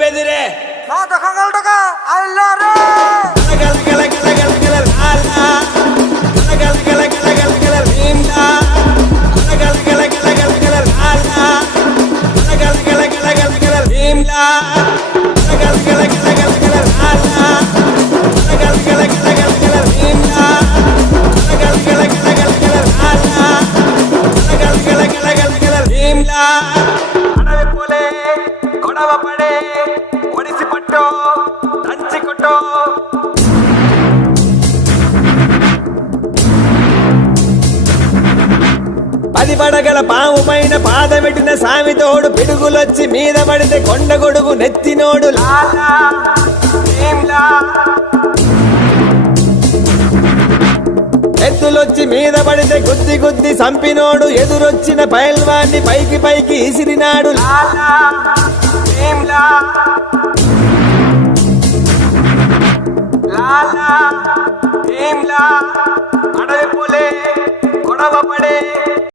బెదిరే నా దొంగలుగా అల్లారే గల గల గల గల గల లాలా గల గల గల గల గల భీమ్లా గల గల గల గల గల లాలా గల గల గల గల గల భీమ్లా గల గల గల గల గల లాలా గల గల గల గల గల భీమ్లా గల గల గల గల గల లాలా గల గల గల గల గల భీమ్లా అడవి పోలే గొడవ పడే ఒడిసి పట్టో దంచి కొట్టో పది పడగల పాము పైన పాదమెట్టిన సామితోడు పిడుగులొచ్చి మీద పడితే కొండ గొడుగు నెత్తినోడు లాలా భీమ్లా ఎత్తులొచ్చి మీద పడితే గుద్ది గుద్ది సంపినోడు ఎదురొచ్చిన పైల్వాన్ని పైకి పైకి ఇసిరినాడు లాలా భీమ్లా లాలా భీమ్లా అడవి పోలే గొడవ పడే